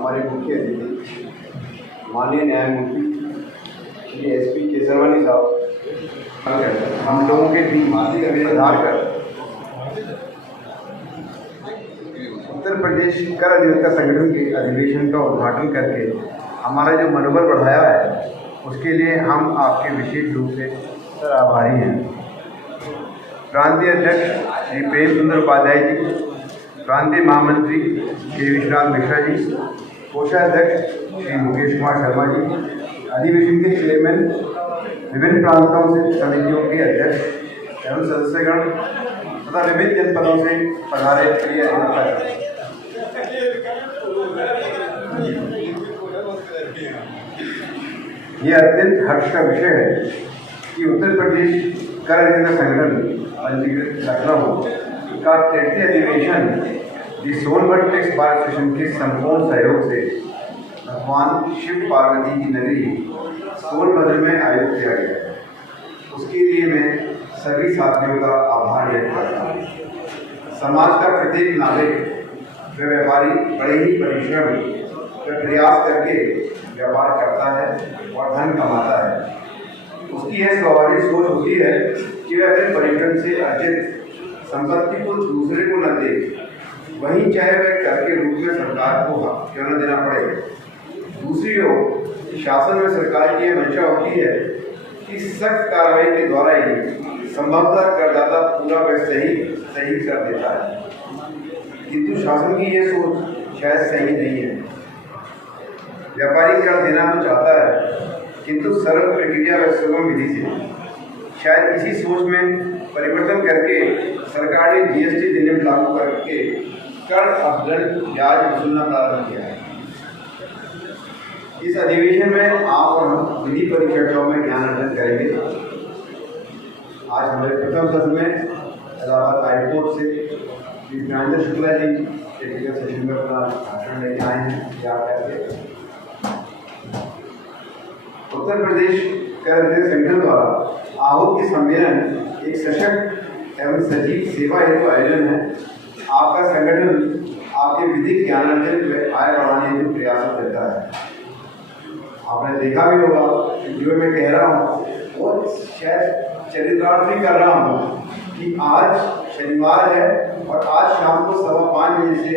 हमारे मुख्य अतिथि माननीय न्यायमूर्ति श्री SP केसरवानी साहब हम लोगों के बीच आधार कर उत्तर प्रदेश कर अधिवक्ता संगठन के अधिवेशन का उद्घाटन करके हमारा जो मनोबल बढ़ाया है उसके लिए हम आपके विशेष रूप से सर आभारी हैं। प्रांतीय अध्यक्ष श्री प्रेम सुंदर उपाध्याय जी, प्रांतीय महामंत्री श्री विश्वनाथ मिश्रा जी, कोषाध्यक्ष श्री मुकेश कुमार शर्मा जी, अधिवेशन के चेयरमैन, विभिन्न प्रांतों से समितियों के अध्यक्ष एवं सदस्यगण तथा विभिन्न जनपदों से पधारे प्रिय अधिवक्ता। यह अत्यंत हर्ष का विषय है कि उत्तर प्रदेश कर अधिवक्ता संगठन पंजीकृत लखनऊ का 33 अधिवेशन दी सोनभद्र टैक्स बार एसोसिएशन के संपूर्ण सहयोग से भगवान शिव पार्वती की नगरी सोनभद्र में आयोजित किया गया है। उसके लिए मैं सभी साथियों का आभार व्यक्त करता हूँ। समाज का प्रत्येक नागरिक व व्यापारी बड़े ही परिश्रम व प्रयास करके व्यापार करता है और धन कमाता है। उसकी यह स्वाभाविक सोच होती है कि वह अपने परिश्रम से अर्जित संपत्ति को दूसरे को न दे, वहीं चाहे वह कर के रूप में सरकार को क्यों न देना पड़े। दूसरी ओर शासन में सरकार की यह मंशा होती है कि सख्त कार्रवाई के द्वारा ही संभवतः करदाता पूरा व सही कर देता है, किंतु शासन की यह सोच शायद सही नहीं है। व्यापारी कर देना तो चाहता है किंतु सरल प्रक्रिया व सुगम विधि से। शायद इसी सोच में परिवर्तन करके सरकार ने GST नियम लागू करके कर अपग्रेड ब्याज वसूलना प्रारंभ किया है। इस अधिवेशन में आप और हम विधि परिचर्चाओं में ज्ञान अर्जन करेंगे। आज हमारे प्रथम सत्र में इलाहाबाद हाईकोर्ट से श्री ज्ञानेंद्र शुक्ला जी टेक्निकल सेशन में अपना भाषण लेके आए हैं। क्या कहते उत्तर प्रदेश कर अधिवक्ता संगठन द्वारा आहूत के सम्मेलन एक सशक्त एवं सजीव सेवा हेतु आयोजन है। आपका संगठन आपके विधिक ज्ञानार्जन व आय बढ़ाने हेतु प्रयास करता है। आपने देखा भी होगा जो मैं कह रहा हूँ और शायद चरितार्थ भी कर रहा हूँ कि आज शनिवार है और आज शाम को 5:15 बजे से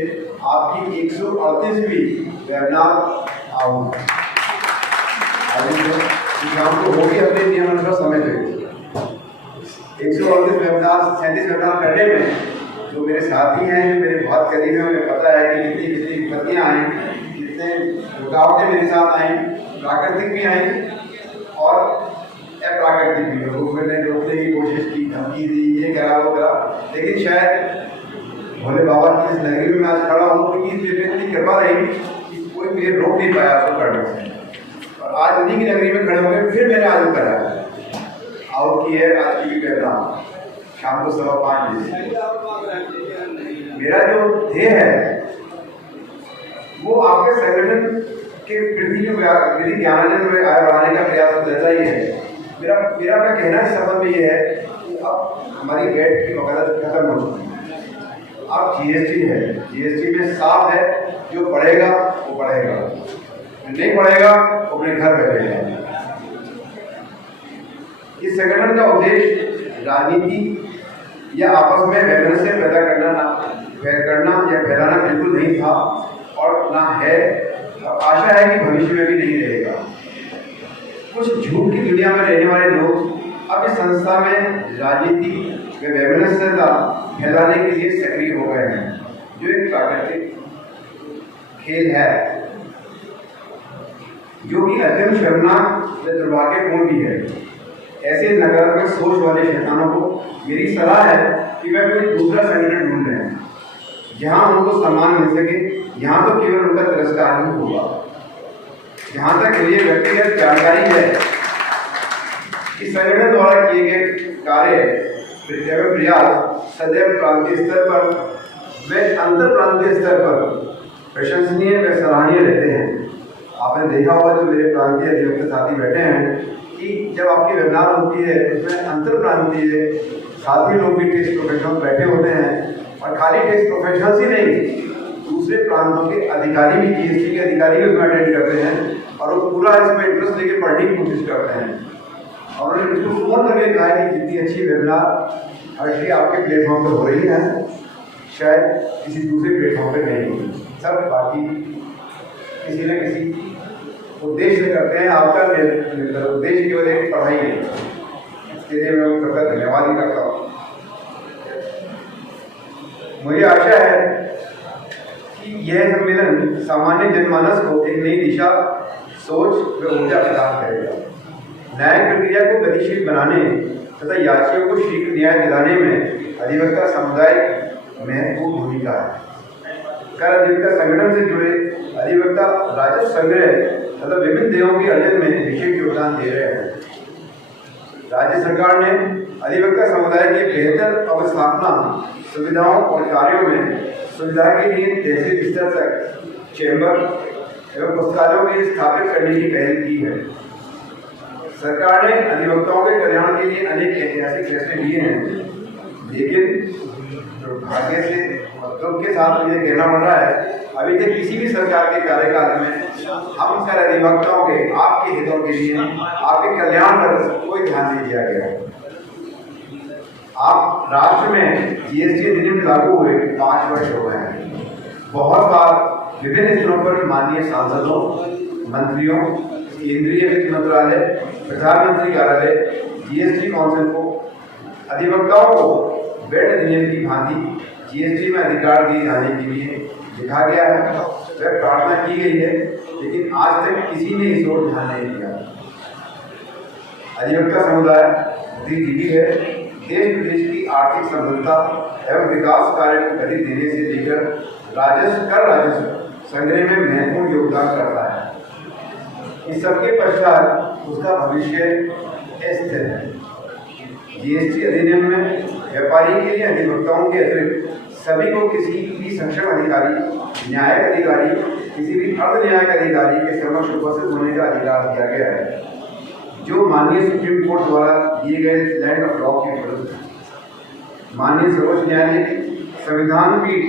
आपकी 138वीं वेबिनार आऊँगी। शाम को होगी अपने नियमानुसार समय पे 138 वेबिनार 37 वेबिनार करने में जो मेरे साथी हैं, जो मेरे बहुत करीब हैं, उन्हें पता है कि कितनी कितनी विपत्तियाँ आई, कितने रुकावटें मेरे साथ आई, प्राकृतिक भी आई और अप्राकृतिक भी। लोगों ने रोकने की कोशिश की, धमकी दी, ये करा वो करा, लेकिन शायद भोले बाबा की इस नगरी में आज खड़ा हूँ क्योंकि इतनी कृपा रही कि कोई मुझे रोक नहीं पाया उसको करने से। और आज उन्हीं की नगरी में खड़े हो गए, फिर मैंने आज करा आउट की है। आज की भी कहता हूँ शाम को 5:15 बजे। मेरा जो ध्येय है वो आपके संगठन के प्रति जो विधि ज्ञानार्जन में आय बढ़ाने का प्रयास रहता ही है। मेरा कहना इस संबंध में ये है कि अब हमारी गेट की वकालत खत्म हो चुकी है। अब GST है, GST में साफ है जो पढ़ेगा वो पढ़ेगा, नहीं पढ़ेगा वो अपने घर बैठेगा। इस संगठन का उद्देश्य राजनीति या आपस में वैमनस्य पैदा करना या फैलाना बिल्कुल नहीं था और ना है। आशा है कि भविष्य में भी नहीं रहेगा। कुछ झूठ की दुनिया में रहने वाले लोग अब इस संस्था में राजनीति व वैमनस्यता फैलाने के लिए सक्रिय हो गए हैं, जो एक प्राकृतिक खेल है, जो कि अत्यंत शर्मनाक व दुर्भाग्यपूर्ण भी है। ऐसे नकारात्मक सोच वाले शैतानों को मेरी सलाह है कि वह कोई दूसरा संगठन ढूंढ लें जहां उनको सम्मान मिल सके। यहाँ तो केवल उनका तिरस्कार ही होगा। जहाँ तक मुझे व्यक्तिगत जानकारी है कि संगठन द्वारा किए गए कार्य एवं प्रयास सदैव प्रांतीय स्तर पर व अंतर प्रांतीय स्तर पर प्रशंसनीय व सराहनीय रहते हैं। आपने देखा होगा जो मेरे प्रांतीय अधिवक्ता साथी बैठे हैं कि जब आपकी वेबिनार होती है उसमें अंतर प्रांतीय साथी लोग भी टेक्स प्रोफेशनल बैठे होते हैं और खाली टेक्स प्रोफेशनल्स ही नहीं, दूसरे दूसरे प्रांतों के अधिकारी भी, जीएसटी के अधिकारी भी उसमें अटेंड करते हैं और वो पूरा इसमें इंटरेस्ट लेके पढ़ने की कोशिश करते हैं। और उन्होंने मुझको फोन करके कहा कि जितनी अच्छी वेबिनार एक्चुअली आपके प्लेटफॉर्म पर हो रही है, शायद किसी दूसरे प्लेटफॉर्म पर नहीं होगी। सब बाकी किसी न किसी उद्देश्य से करते हैं। आपका उद्देश्य केवल एक पढ़ाई है, इसके लिए मैं उनका धन्यवाद ही करता हूँ। मुझे आशा है कि यह सम्मेलन सामान्य जनमानस को एक नई दिशा, सोच व ऊर्जा प्रदान करेगा। न्याय प्रक्रिया को गतिशील बनाने तथा याचियों को शीघ्र न्याय दिलाने में अधिवक्ता समुदाय महत्वपूर्ण भूमिका है। कर अधिवक्ता संगठन से जुड़े अधिवक्ता राजस्व संग्रह तथा विभिन्न देयों के अर्जन में विशेष योगदान दे रहे हैं। राज्य सरकार ने अधिवक्ता समुदाय के बेहतर अवस्थापना, सुविधाओं और कार्यों में सुविधा के लिए तहसील स्तर तक चैम्बर एवं पुस्तकालयों के स्थापित करने की पहल की है। सरकार ने अधिवक्ताओं के कल्याण के लिए अनेक ऐतिहासिक फैसले लिए हैं, लेकिन दुर्भाग्य से और दुख के साथ मुझे कहना पड़ रहा है, अभी तक किसी भी सरकार के कार्यकाल में हम कर अधिवक्ताओं के, आपके हितों के लिए, आपके कल्याण पर कोई ध्यान नहीं दिया गया। आप राष्ट्र में जीएसटी अधिनियम लागू हुए 5 वर्ष हो गए हैं। बहुत बार विभिन्न स्तरों पर माननीय सांसदों, मंत्रियों, केंद्रीय वित्त मंत्रालय, प्रधानमंत्री कार्यालय, जीएसटी काउंसिल को अधिवक्ताओं को वेट अधिनियम की भांति जीएसटी में अधिकार दिए जाने के लिए लिखा गया है, वह प्रार्थना की गई है, लेकिन आज तक किसी ने इस ओर ध्यान नहीं दिया। अधिवक्ता समुदाय बुद्धिजीवी है। देश प्रदेश की आर्थिक समृद्धता एवं विकास कार्य को गति देने से लेकर राजस्व संग्रह में महत्वपूर्ण योगदान करता है। इस सबके पश्चात उसका भविष्य स्थिर है। जीएसटी अधिनियम में व्यापारी के लिए अधिवक्ताओं के अतिरिक्त सभी को किसी भी सक्षम अधिकारी, न्यायिक अधिकारी, किसी भी अर्ध न्यायिक अधिकारी के समक्ष उपस्थित होने का अधिकार दिया गया है, जो माननीय सुप्रीम कोर्ट द्वारा दिए गए लैंड ऑफ लॉ के विरुद्ध है। माननीय सर्वोच्च न्यायालय संविधान पीठ,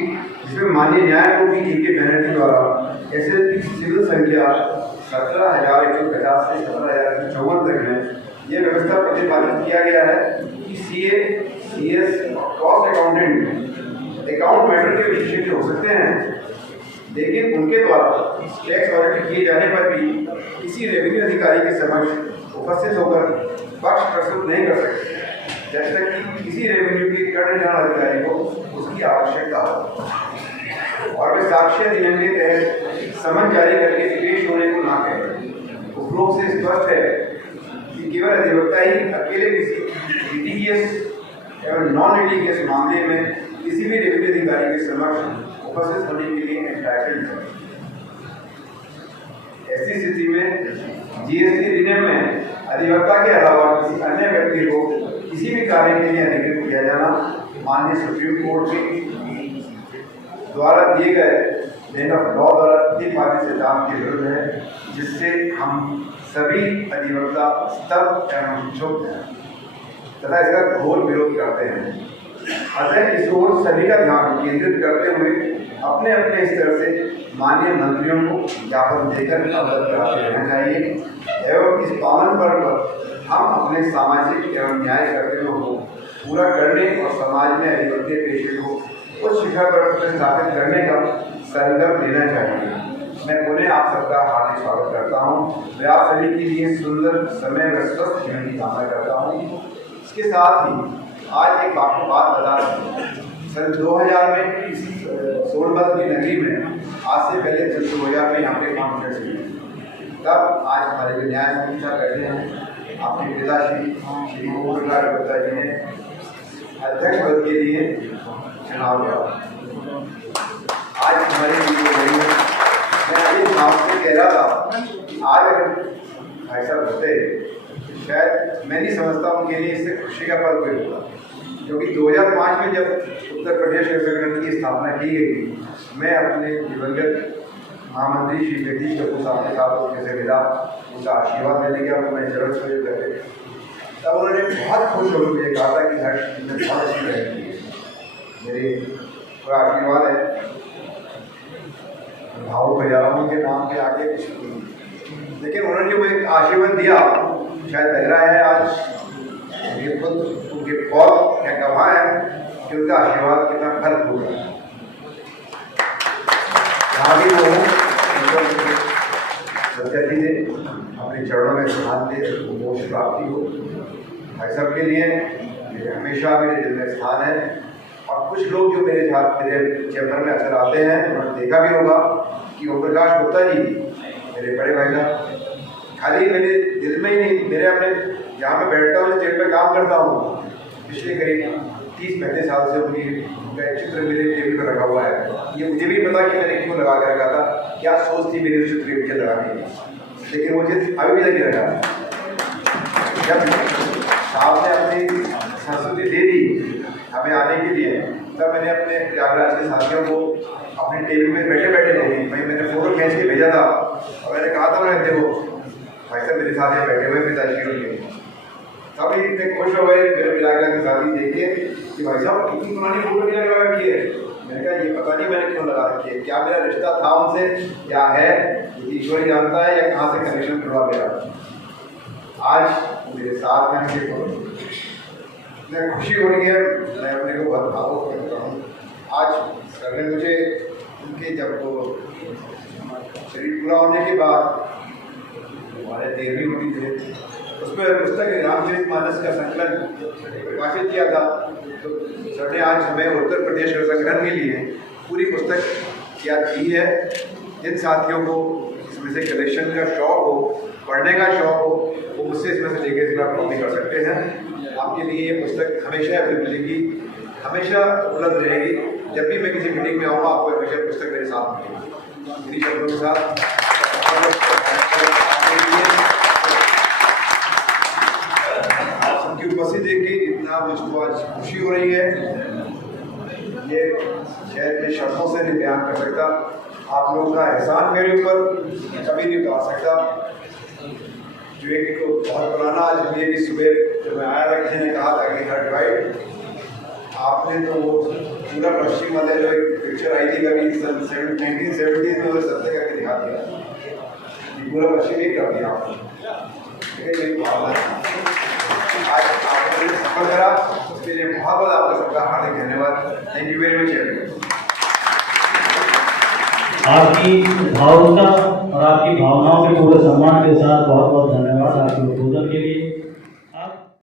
जिसमें माननीय न्यायमूर्ति के बनर्जी द्वारा एसएलपी सिविल संख्या 17,150 से 17,154 तक में यह व्यवस्था प्रतिपादित किया गया है कि सीए, सीएस और कॉस्ट अकाउंट मैटर के विशेषज्ञ हो सकते हैं, लेकिन उनके द्वारा टैक्स ऑडिट किए जाने पर भी किसी रेवेन्यू अधिकारी के समक्ष उपस्थित होकर पक्ष प्रस्तुत नहीं कर सकते, जब तक कि किसी रेवेन्यू के करने जाने अधिकारी को उसकी आवश्यकता हो और वे साक्ष्य अधिनियम के तहत समन जारी करके पेश होने को ना कहें। उपरोक्त से स्पष्ट है कि केवल अधिवक्ता ही अकेले किसी लिटिगियस एवं नॉन लिटिगियस मामले में किसी भी रेवेन्यू अधिकारी के समक्ष उपस्थित होने के लिए एंटाइटल्ड है। ऐसी स्थिति में जीएसटी अधिनियम में अधिवक्ता के अलावा किसी अन्य व्यक्ति को किसी भी कार्य के लिए अधिकृत किया जाना माननीय सुप्रीम कोर्ट के द्वारा दिए गए लैंड ऑफ लॉ द्वारा प्रतिपादित सिद्धांत के विरुद्ध है, जिससे हम सभी अधिवक्ता स्तब्ध एवं क्षुब्ध हैं तथा इसका घोर विरोध करते हैं। अतः इस ओर सभी का ध्यान केंद्रित करते हुए अपने अपने स्तर से माननीय मंत्रियों को ज्ञापन देकर अवगत कराते रहना चाहिए एवं इस पावन पर्व पर हम अपने सामाजिक एवं न्याय कर्तव्यों को पूरा करने और समाज में अधिवक्तीय पेशे को उच्च शिखर पर स्थापित करने का संकल्प लेना चाहिए। मैं पुनः आप सबका हार्दिक स्वागत करता हूँ। मैं आप सभी के लिए सुंदर समय व स्वस्थ जीवन की कामना करता हूँ। इसके साथ ही आज एक आपको बात बता रही हूँ। सन 2000 में इसी सोनभद्र की नगरी में आज से पहले 2000 में यहाँ पे कॉन्फ्रेंस हुई। तब आज हमारे जो न्यायमूर्ति बैठे हैं, आपके पिताश्री श्री ओमप्रकाश गुप्ता जी ने अध्यक्ष पद के लिए चुनाव किया। आज हमारे लिए मैं अभी आपसे कह रहा था कि आज अगर भाई साहब होते शायद मैं नहीं समझता उनके लिए इससे खुशी का पल कोई होगा, क्योंकि 2005 में जब उत्तर प्रदेश संगठन की स्थापना की गई, मैं अपने दिवंगत महामंत्री श्री जगदीश कपूर साहब के साथ उनके से मिला, उनका आशीर्वाद लेने गया, उन्होंने चरण स्पर्श करते। तब उन्होंने बहुत खुश होकर मुझे कहा था कि हर चीज़ में बहुत अच्छी रहेगी, मेरे पूरा आशीर्वाद है। भावुक हो जा रहा हूँ, उनके नाम के आगे कुछ नहीं, लेकिन उन्होंने जो एक आशीर्वाद दिया, शायद लग रहा है आज ये खुद उनके पौध या गवाह है कि उनका आशीर्वाद कितना फल होगा। जहाँ भी वो सत्या जी ने अपने चरणों में स्थान दे, मोक्ष प्राप्ति हो। भाई साहब के लिए ये हमेशा मेरे दिल में स्थान है। और कुछ लोग जो मेरे साथ मेरे चैम्बर में अक्सर आते हैं, उन्होंने देखा भी होगा कि ओम प्रकाश गुप्ता जी मेरे बड़े भाई साहब खाली मेरे दिल में ही नहीं, मेरे अपने जहाँ मैं बैठता हूँ, स्टेट पर काम करता हूँ, पिछले करीब 30-35 साल से उनका एक चित्र मेरे टेबल पर रखा हुआ है। ये मुझे भी पता कि मैंने क्यों लगा के रखा था, क्या सोच थी मेरे चित्र के लगाने की, लेकिन वो चित्र अभी भी लगे रखा। जब साहब ने अपनी संस्कृति दे दी हमें आने के लिए, तब मैंने अपने प्रयागराज के साथियों को अपने टेबल में बैठे बैठे देखी। भाई मैंने फोटो खींच के भेजा था और मैंने कहा था, मैं देखो भाई साहब मेरे साथ यहाँ बैठे हुए पिताजी उनके, तभी इतने खुश हो गए मेरे प्रयागराज के साथी देखे कि भाई साहब कितनी पुरानी फोटो क्या लगा रखी है। मैंने कहा ये पता नहीं मैंने क्यों लगा रखी है, क्या मेरा रिश्ता था उनसे, क्या है ईश्वर ही जानता है, या कहाँ से कनेक्शन जुड़ा मेरा। आज मेरे साथ में मैं खुशी हो रही है, मैं अपने को बहुत भावुक करता हूँ। आज सर ने मुझे उनके जब वो शरीर पूरा होने के बाद हमारे 13वीं होती थे, उसमें पुस्तक रामचरितमानस का संकलन प्रकाशित किया था। तो सर ने आज हमें उत्तर प्रदेश संगठन के लिए पूरी पुस्तक याद की है। जिन साथियों को इसमें से कलेक्शन का शौक हो, पढ़ने का शौक हो, वो मुझसे इसमें से लेकर इसका कॉपी कर सकते हैं। आपके लिए ये पुस्तक हमेशा अवेलेबल मिलेगी, हमेशा उपलब्ध रहेगी। जब भी मैं किसी मीटिंग में आऊँगा, आपको हमेशा पुस्तक मेरे साथ मिलेगी। इन्हीं शब्दों के साथ उपस्थित देख के इतना मुझको आज खुशी हो रही है, ये शायद मैं शब्दों से नहीं बयान कर सकता। आप लोगों का एहसान मेरे ऊपर कभी नहीं उतार सकता। जो एक तो बहुत पुराना, आज ये भी सुबह जब मैं आया था किसी ने कहा था कि हर डिवाइड आपने तो वो पूरा पश्चिम वाले जो एक पिक्चर आई थी कभी 1970 में, वो सत्य करके दिखा दिया, पूरा पश्चिम ही कर दिया आपने। आज आपने सफल करा, उसके लिए बहुत बहुत आपका सबका हार्दिक धन्यवाद। Thank you very much. आपकी भावुकता और आपकी भावनाओं के पूरे सम्मान के साथ बहुत बहुत धन्यवाद आपके उद्बोधन के लिए।